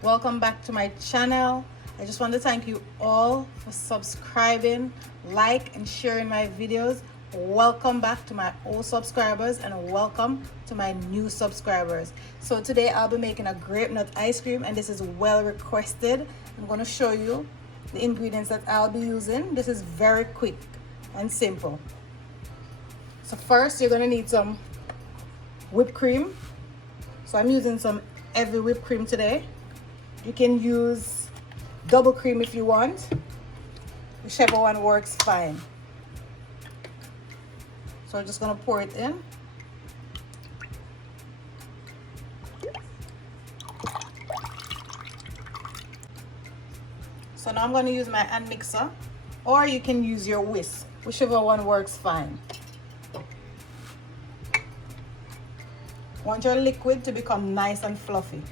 Welcome back to my channel. I just want to thank you all for subscribing, like and sharing my videos. Welcome back to my old subscribers and welcome to my new subscribers. So today I'll be making a grape nut ice cream, and this is well requested. I'm going to show you the ingredients that I'll be using. This is very quick and simple. So first you're going to need some whipped cream. So I'm using some heavy whipped cream today. You can use double cream if you want. Whichever one works fine. So I'm just gonna pour it in. So now I'm gonna use my hand mixer, or you can use your whisk, whichever one works fine. Want your liquid to become nice and fluffy.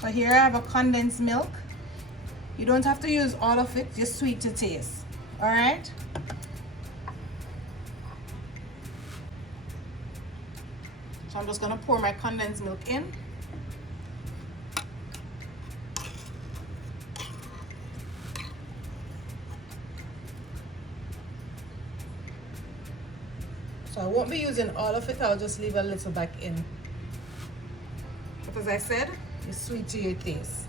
So here I have a condensed milk. You don't have to use all of it, just sweet to taste. All right. So I'm just gonna pour my condensed milk in. So I won't be using all of it, I'll just leave a little back in. But as I said, it's sweet to your taste.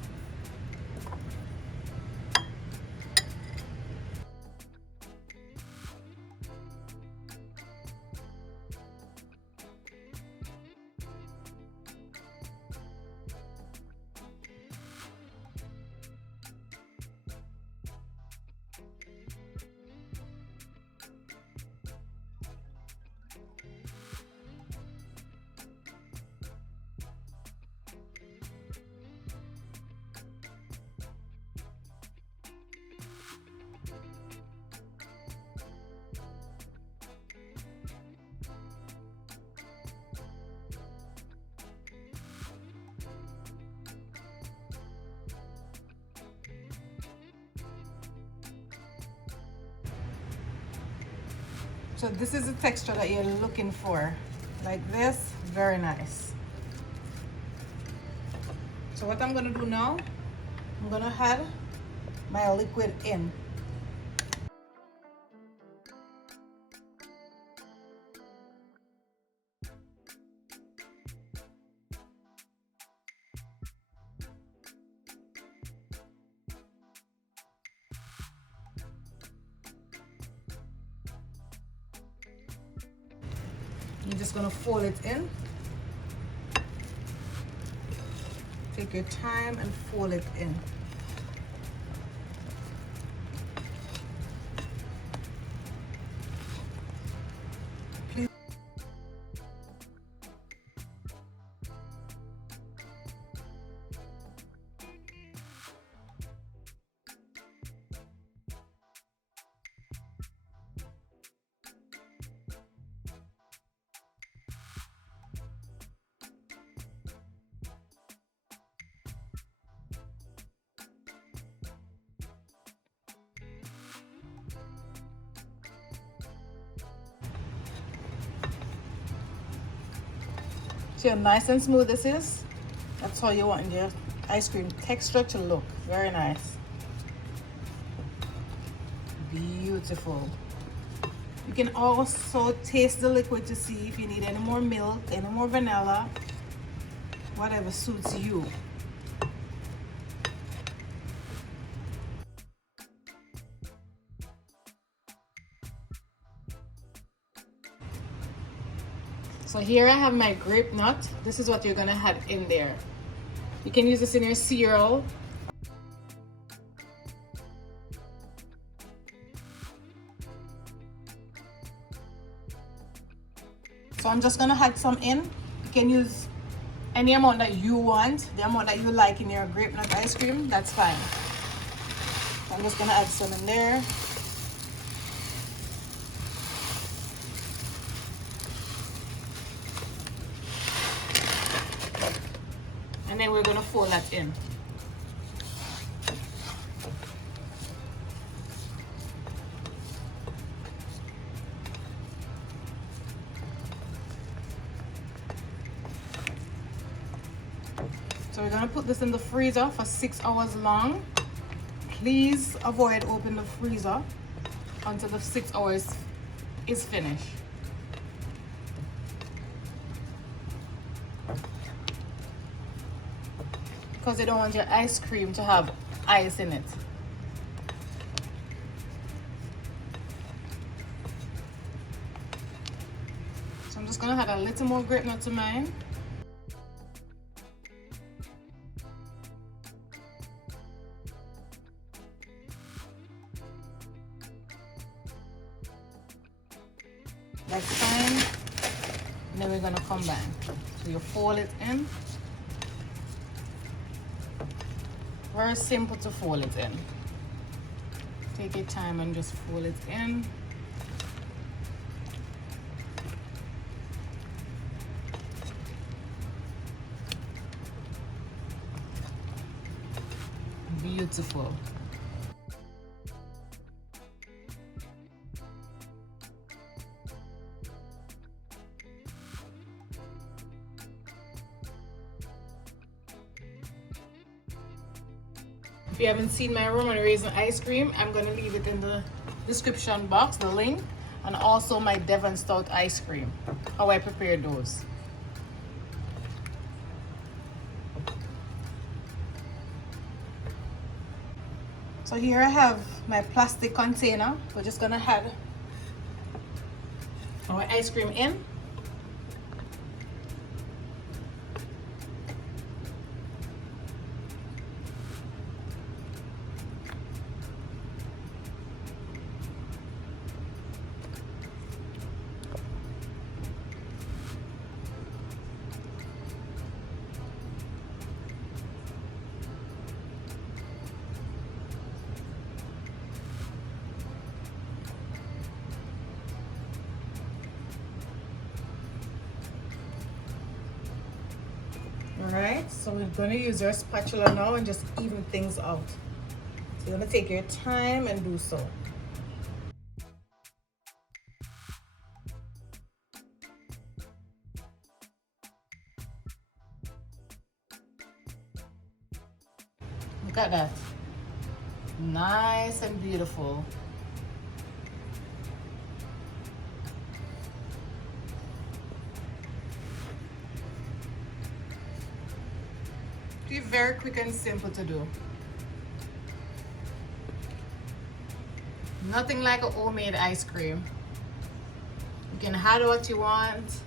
So this is the texture that you're looking for. Like this, very nice. So what I'm gonna do now, I'm gonna add my liquid in. You're just gonna fold it in. Take your time and fold it in. Please. See how nice and smooth this is? That's how you want your ice cream texture to look. Very nice. Beautiful. You can also taste the liquid to see if you need any more milk, any more vanilla, whatever suits you. So here I have my grape nut. This is what you're gonna add in there. You can use this in your cereal. So I'm just gonna add some in. You can use any amount that you want, the amount that you like in your grape nut ice cream, that's fine. So I'm just gonna add some in there. And then we're gonna fold that in. So we're gonna put this in the freezer for 6 hours long. Please avoid opening the freezer until the 6 hours is finished. Because you don't want your ice cream to have ice in it. So I'm just gonna add a little more grape nut to mine. That's fine. And then we're gonna combine. So you fold it in. Very simple to fold it in. Take your time and just fold it in. Beautiful. If you haven't seen my rum and raisin ice cream, I'm going to leave it in the description box, the link, and also my Devon Stout ice cream, how I prepared those. So here I have my plastic container. We're just going to add our ice cream in. Alright, so we're going to use our spatula now and just even things out. So you're going to take your time and do so. Look at that. Nice and beautiful. It's very quick and simple to do. Nothing like a homemade ice cream. You can add what you want,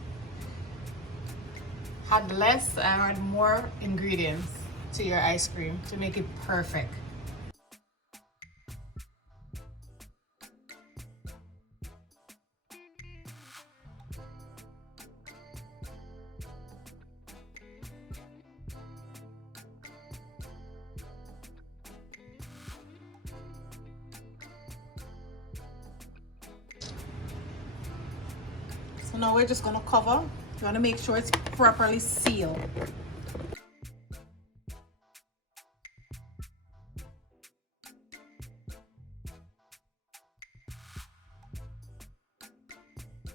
add less and add more ingredients to your ice cream to make it perfect. So now we're just going to cover. You want to make sure it's properly sealed.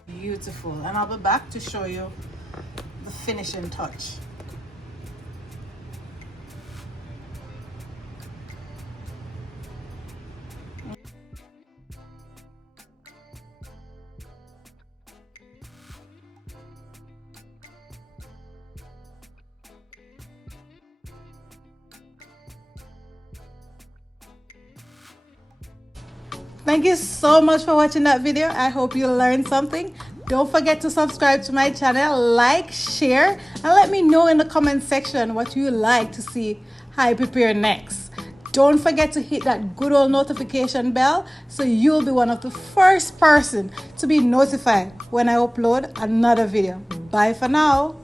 Beautiful. And I'll be back to show you the finishing touch. Thank you so much for watching that video. I hope you learned something. Don't forget to subscribe to my channel, like, share, and let me know in the comment section what you like to see I prepare next. Don't forget to hit that good old notification bell so you'll be one of the first person to be notified when I upload another video. Bye for now.